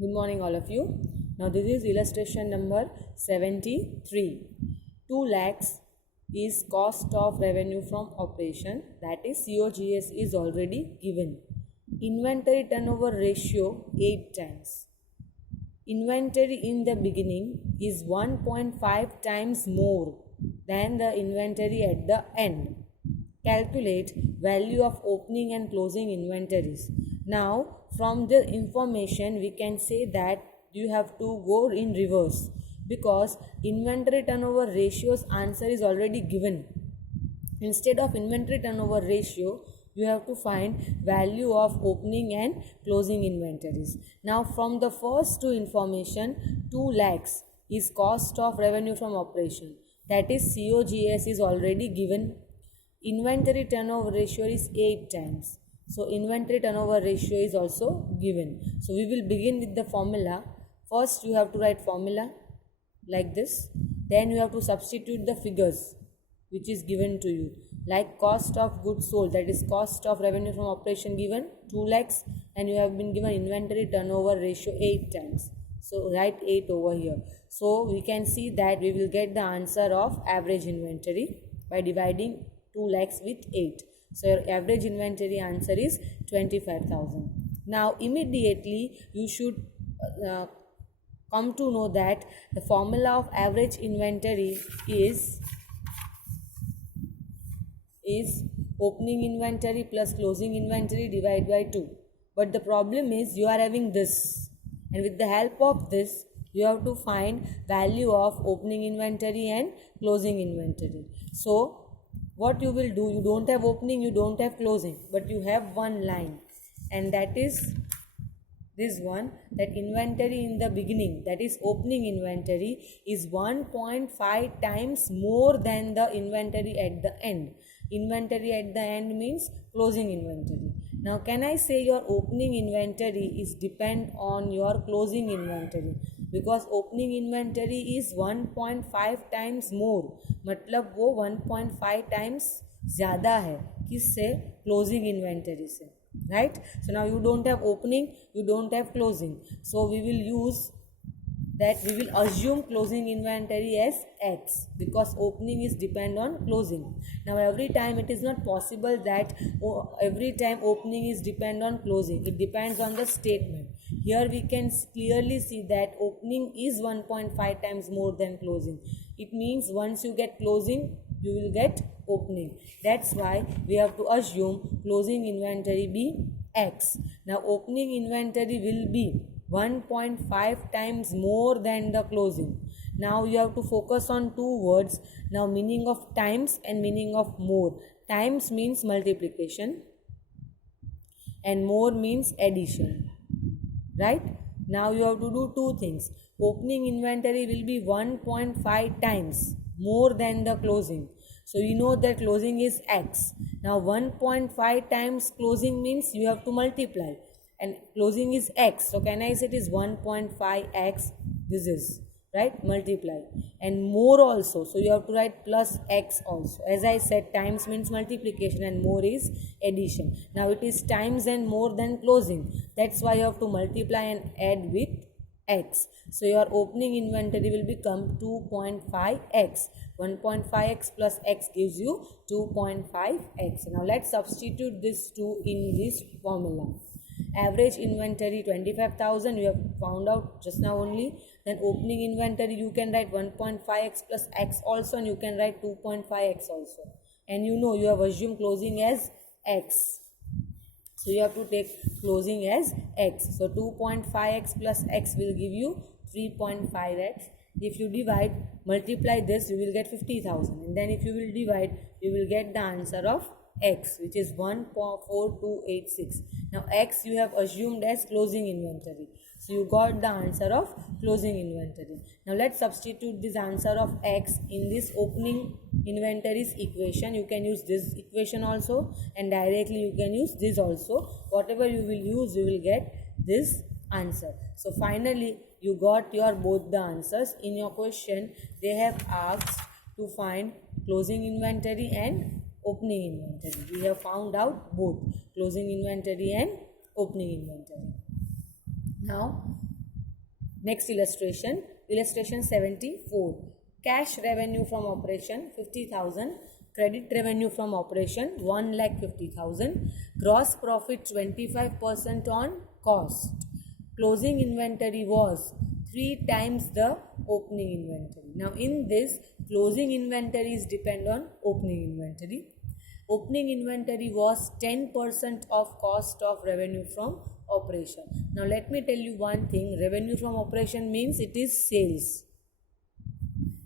Good morning, all of you. Now, this is illustration number 73. 2 lakhs is cost of revenue from operation, that is COGS, is already given. Inventory turnover ratio 8 times. Inventory in the beginning is 1.5 times more than the inventory at the end. Calculate value of opening and closing inventories. Now, from the information we can say that you have to go in reverse, because inventory turnover ratio's answer is already given. Instead of inventory turnover ratio, you have to find value of opening and closing inventories. Now, from the first two information, 2 lakhs is cost of revenue from operation, that is COGS, is already given. Inventory turnover ratio is 8 times. So inventory turnover ratio is also given. So we will begin with the formula. First you have to write formula like this. Then you have to substitute the figures which is given to you. Like cost of goods sold, that is cost of revenue from operation, given 2 lakhs, and you have been given inventory turnover ratio 8 times. So write 8 over here. So we can see that we will get the answer of average inventory by dividing 2 lakhs with 8. So your average inventory answer is 25,000. Now immediately you should come to know that the formula of average inventory is opening inventory plus closing inventory divided by 2. But the problem is you are having this, and with the help of this you have to find value of opening inventory and closing inventory. So what you will do, you don't have opening, you don't have closing, but you have one line, and that is this one, that inventory in the beginning, that is opening inventory, is 1.5 times more than the inventory at the end. Inventory at the end means closing inventory. Now can I say your opening inventory is depend on your closing inventory, because opening inventory is 1.5 times more, मतलब वो 1.5 times ज़्यादा है किससे, closing inventory से, right? So now you don't have opening, you don't have closing, so we will use that, we will assume closing inventory as X, because opening is depend on closing. Now every time it is not possible that every time opening is depend on closing, it depends on the statement. Here we can clearly see that opening is 1.5 times more than closing. It means once you get closing, you will get opening. That's why we have to assume closing inventory be X. Now opening inventory will be 1.5 times more than the closing. Now you have to focus on two words. Now meaning of times and meaning of more. Times means multiplication and more means addition, right? Now you have to do two things. Opening inventory will be 1.5 times more than the closing. So you know that closing is X. Now 1.5 times closing means you have to multiply, and closing is X. So can I say it is 1.5x? This is right, multiply, and more also. So you have to write plus X also. As I said, times means multiplication and more is addition. Now it is times and more than closing. That's why you have to multiply and add with X. So your opening inventory will become 2.5x. 1.5x plus x gives you 2.5x. Now let's substitute this 2 in this formula. Average inventory 25,000 you have found out just now only. Then opening inventory you can write 1.5x plus x also, and you can write 2.5x also. And you know you have assumed closing as x. So you have to take closing as x. So 2.5x plus x will give you 3.5x. If you divide, multiply this, you will get 50,000. And then if you will divide, you will get the answer of X, which is 1.4286. Now X you have assumed as closing inventory. So you got the answer of closing inventory. Now let's substitute this answer of X in this opening inventories equation. You can use this equation also, and directly you can use this also. Whatever you will use, you will get this answer. So finally you got your both the answers. In your question they have asked to find closing inventory and opening inventory. We have found out both closing inventory and opening inventory. Now Next illustration, illustration 74. Cash revenue from operation 50,000, credit revenue from operation 1,50,000, gross profit 25% on cost. Closing inventory was 3 times the opening inventory. Now in this, closing inventories depend on opening inventory. Opening inventory was 10% of cost of revenue from operation. Now let me tell you one thing, revenue from operation means it is sales,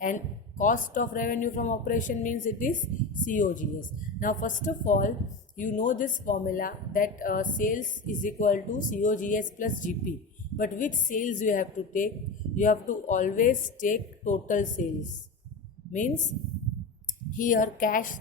and cost of revenue from operation means it is COGS. Now first of all, you know this formula that sales is equal to COGS plus GP. But which sales you have to take? You have to always take total sales. Means here cash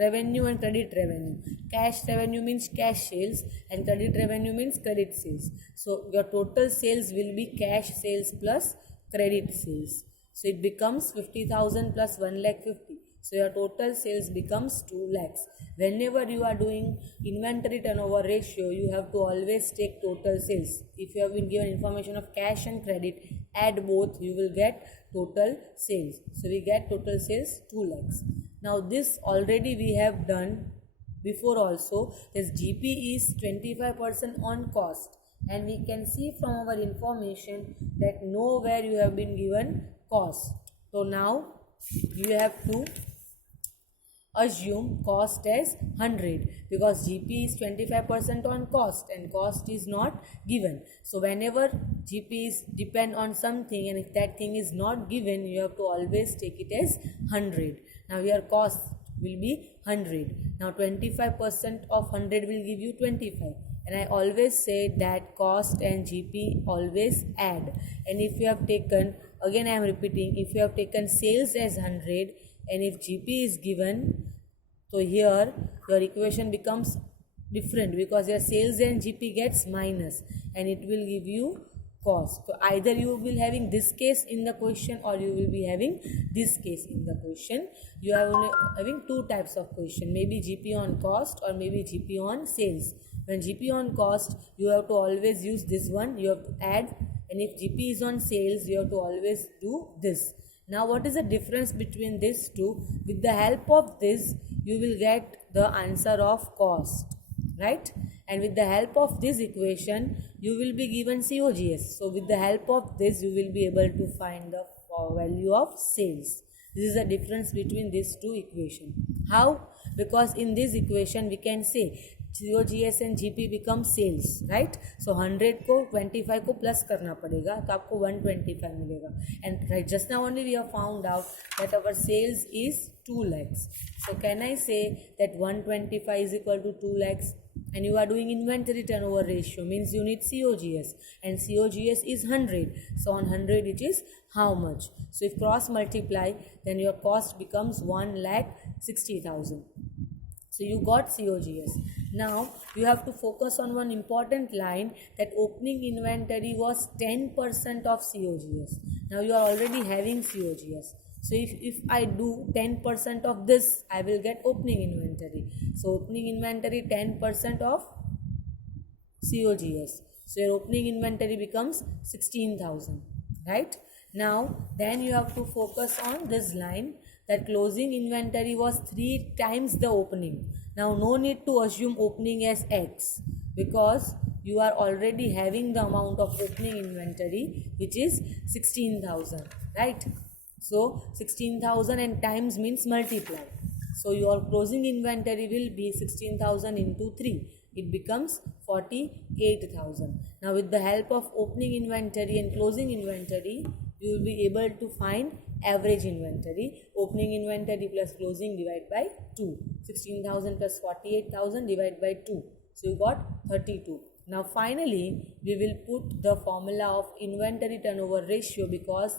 revenue and credit revenue. Cash revenue means cash sales and credit revenue means credit sales. So your total sales will be cash sales plus credit sales. So it becomes 50,000 plus 1,50,000. So your total sales becomes 2 lakhs. Whenever you are doing inventory turnover ratio, you have to always take total sales. If you have been given information of cash and credit, add both, you will get total sales. So we get total sales 2 lakhs. Now this already we have done before also. This GP is 25% on cost, and we can see from our information that nowhere you have been given cost. So now you have to assume cost as 100 because GP is 25% on cost and cost is not given. So whenever GP is depend on something and if that thing is not given, you have to always take it as 100. Now your cost will be 100. Now 25% of 100 will give you 25. And I always say that cost and GP always add. And if you have taken, again I am repeating, if you have taken sales as 100 and if GP is given, so here your equation becomes different because your sales and GP gets minus and it will give you cost. So either you will be having this case in the question or you will be having this case in the question. You are only having two types of question, maybe GP on cost or maybe GP on sales. When GP on cost, you have to always use this one, you have to add, and if GP is on sales, you have to always do this. Now what is the difference between these two? With the help of this, you will get the answer of cost, right? And with the help of this equation, you will be given COGS. So with the help of this, you will be able to find the value of sales. This is the difference between these two equations. How? Because in this equation, we can say COGS and GP become sales, right? So 100 को 25 को plus करना पड़ेगा तो आपको 125 मिलेगा. And right just now only we have found out that our sales is 2 lakhs. So can I say that 125 is equal to 2 lakhs? And you are doing inventory turnover ratio, means you need COGS, and COGS is 100. So on 100 it is how much? So if cross multiply, then your cost becomes 1,60,000. So you got COGS. Now you have to focus on one important line, that opening inventory was 10% of COGS. Now you are already having COGS. So if I do 10% of this, I will get opening inventory. So opening inventory 10% of COGS. So your opening inventory becomes 16,000, right? Now then you have to focus on this line, that closing inventory was 3 times the opening. Now no need to assume opening as X because you are already having the amount of opening inventory which is 16,000, right? So 16,000 and times means multiply. So your closing inventory will be 16,000 into 3. It becomes 48,000. Now with the help of opening inventory and closing inventory, you will be able to find average inventory. Opening inventory plus closing divided by 2. 16,000 plus 48,000 divided by 2. So you got 32. Now finally, we will put the formula of inventory turnover ratio because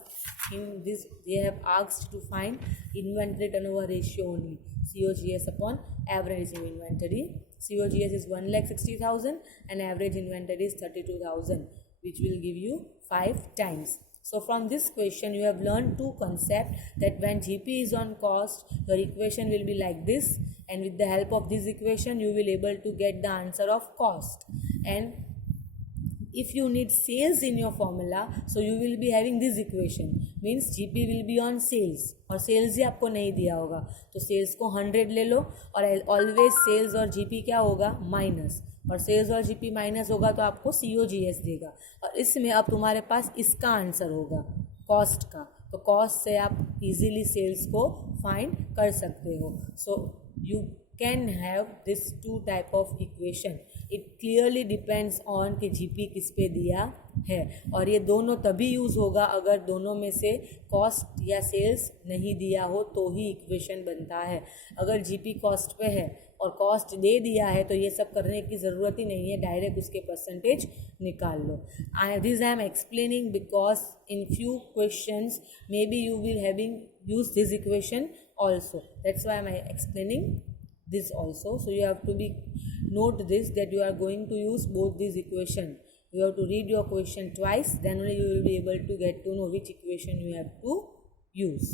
in this they have asked to find inventory turnover ratio only. COGS upon average inventory. COGS is 1,60,000 and average inventory is 32,000, which will give you 5 times. So from this question, you have learned two concepts, that when GP is on cost, your equation will be like this, and with the help of this equation, you will able to get the answer of cost. And if you need sales in your formula, so you will be having this equation, means GP will be on sales, और sales ही आपको नहीं दिया होगा तो sales को 100 ले लो, और always sales और GP क्या होगा माइनस, और sales और GP माइनस होगा तो आपको COGS देगा, और इसमें अब तुम्हारे पास इसका आंसर होगा कॉस्ट का, तो कॉस्ट से आप इजीली सेल्स को फाइंड कर सकते हो. So you can have this two type of equation. It clearly depends on कि जीपी किस पे दिया है, और ये दोनों तभी यूज़ होगा अगर दोनों में से कॉस्ट या सेल्स नहीं दिया हो तो ही इक्वेशन बनता है. अगर जीपी कॉस्ट पे है और कॉस्ट दे दिया है तो ये सब करने की ज़रूरत ही नहीं है, डायरेक्ट उसके परसेंटेज निकाल लो. This I am explaining because in few questions may be you will having use this equation also, that's why I am explaining this also. So you have to be note this, that you are going to use both these equation. You have to read your question twice, then only you will be able to get to know which equation you have to use.